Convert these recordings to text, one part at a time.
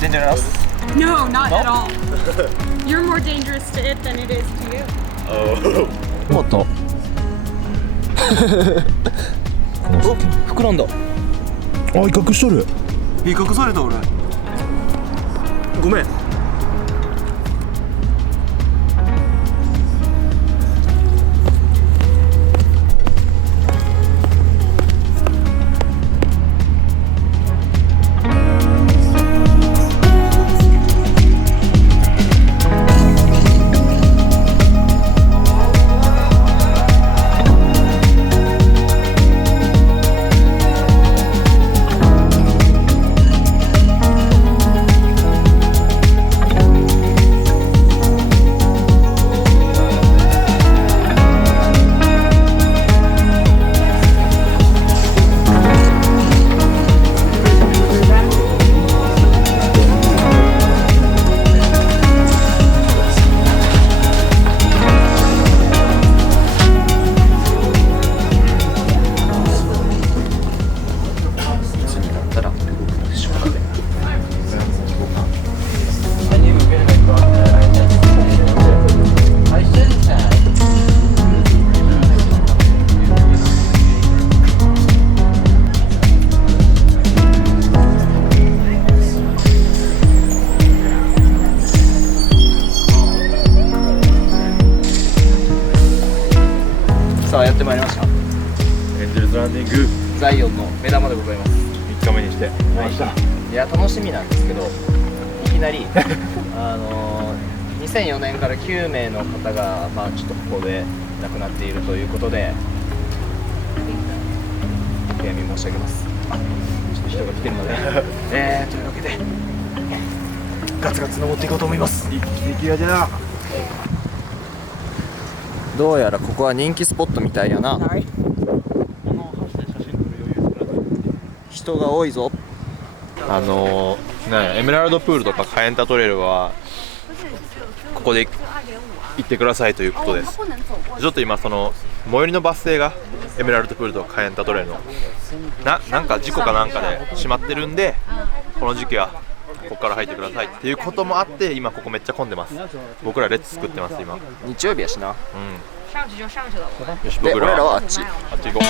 dangerous? No, not No? at all. You're more dangerous to it than it is to you. Oh. もっと膨らんだ。あ、威嚇しとる。威嚇された俺。ごめん。さあやってまいりました。エンジェルズランディングザイオンの目玉でございます。3日目にして来ました。いや楽しみなんですけど、いきなり2004年から9名の方がちょっとここで亡くなっているということで、お悔やみ申し上げます。ちょっと人が来てるので、というわけでガツガツ登っていこうと思います。行きがじゃ。どうやらここは人気スポットみたいやな。人が多いぞ。エメラルドプールとかカエンタトレイルはここで行ってくださいということです。ちょっと今その最寄りのバス停がエメラルドプールとカエンタトレイルのなんか事故かなんかで閉まってるんで、この時期はここから入ってくださいっていうこともあって、今ここめっちゃ混んでます。僕ら列作ってます今。日曜日やしな。よし、で僕ら俺らはあっち。あっち行こう。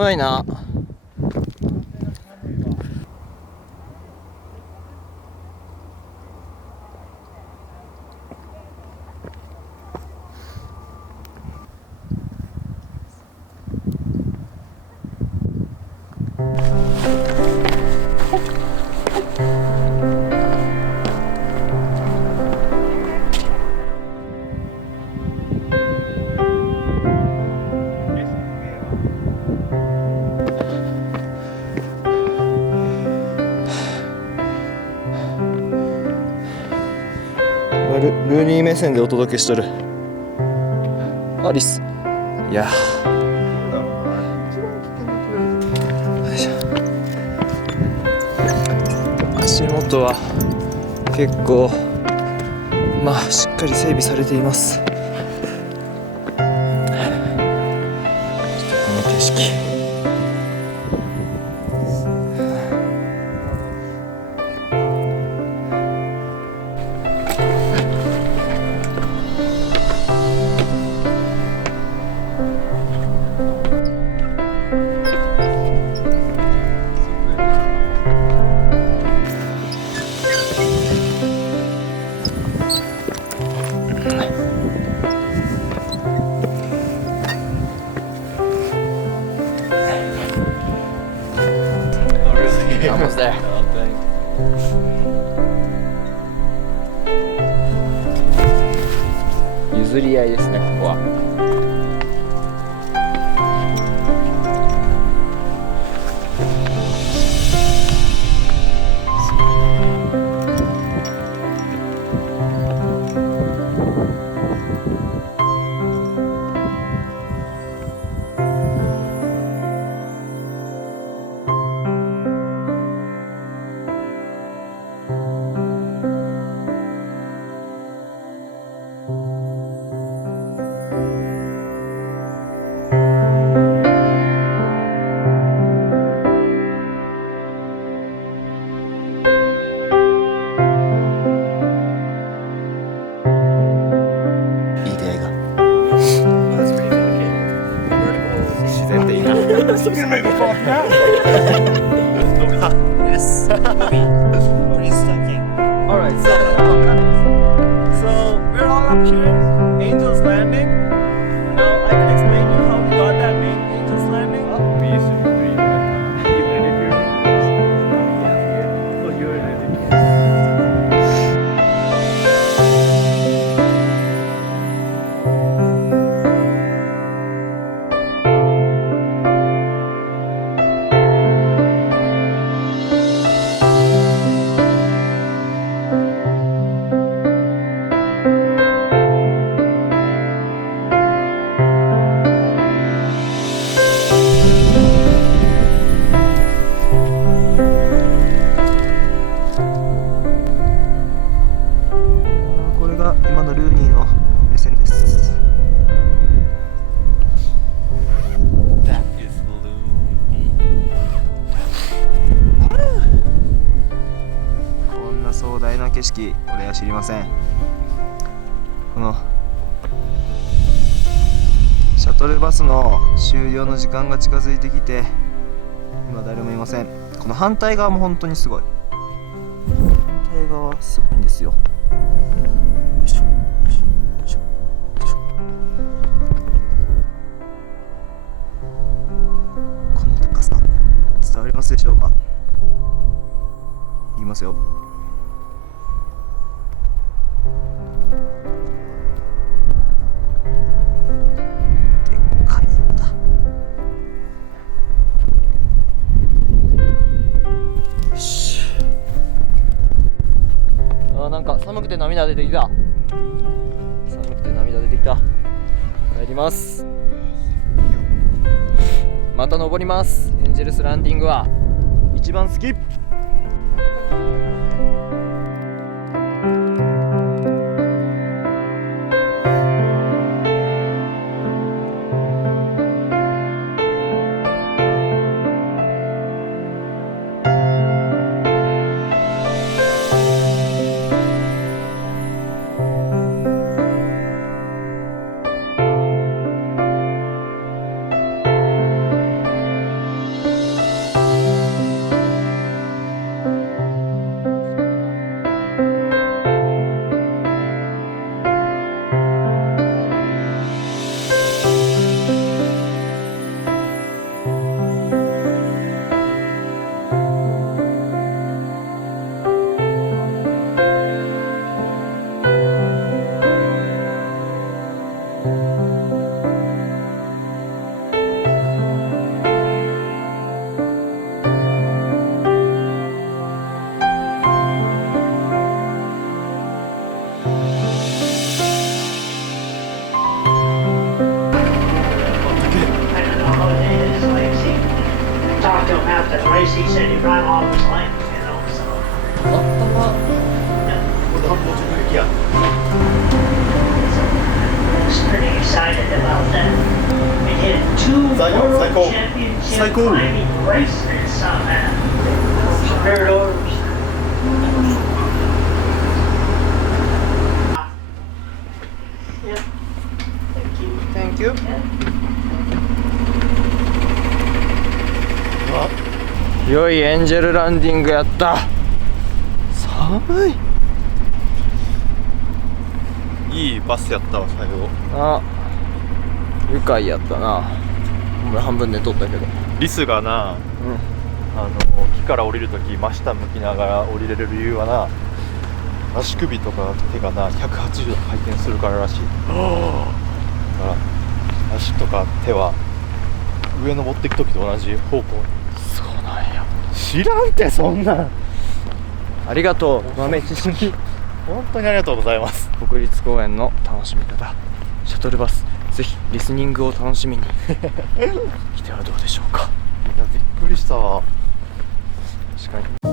寒いな。ルーニー目線でお届けしとる。アリス。いや。よいしょ。足元は結構しっかり整備されています。ちょっとこの景色。Almost there. 譲り合いですね、ここは。Yes, movie. Prince talking. Alright, so we're all up here, Angel's Landing. Now I can explain you how we got that name, Angel's Landing. We used to be you made it here. Oh, you were in it. これが今のルーニーの目線です。That is loony. こんな壮大な景色、俺は知りません。このシャトルバスの終了の時間が近づいてきて、今誰もいません。この反対側も本当にすごい。反対側すごいんですよ。よいしょよいしょよいしょよいしょ。この高さ伝わりますでしょうか。言いますよ。でっかい山だ。よし。なんか寒くて涙出てきた。寒くて涙出てきた。帰ります。また登ります。エンジェルスランディングは一番好き。place. He said he'd drive all his life, you know, so. これで半分直撃や。 was pretty excited about that. We did 2 Zayo, world Psycho. championship Psycho. climbing races in SAMYANG. Third orders. Yeah. Thank you. Thank you. 良いエンジェルランディングやった。寒い。いいバスやったわ最後。あ、愉快やったな。俺半分寝とったけど。リスがな、木から降りるとき真下向きながら降りれる理由はな、足首とか手がな180度回転するかららしい。だから足とか手は上登っていくときと同じ方向に。そうなんや。知らんてそんなん。ありがとう豆知識。本当にありがとうございます。国立公園の楽しみ方、シャトルバス、ぜひリスニングを楽しみに来てはどうでしょうか。いやびっくりしたわ。確かに。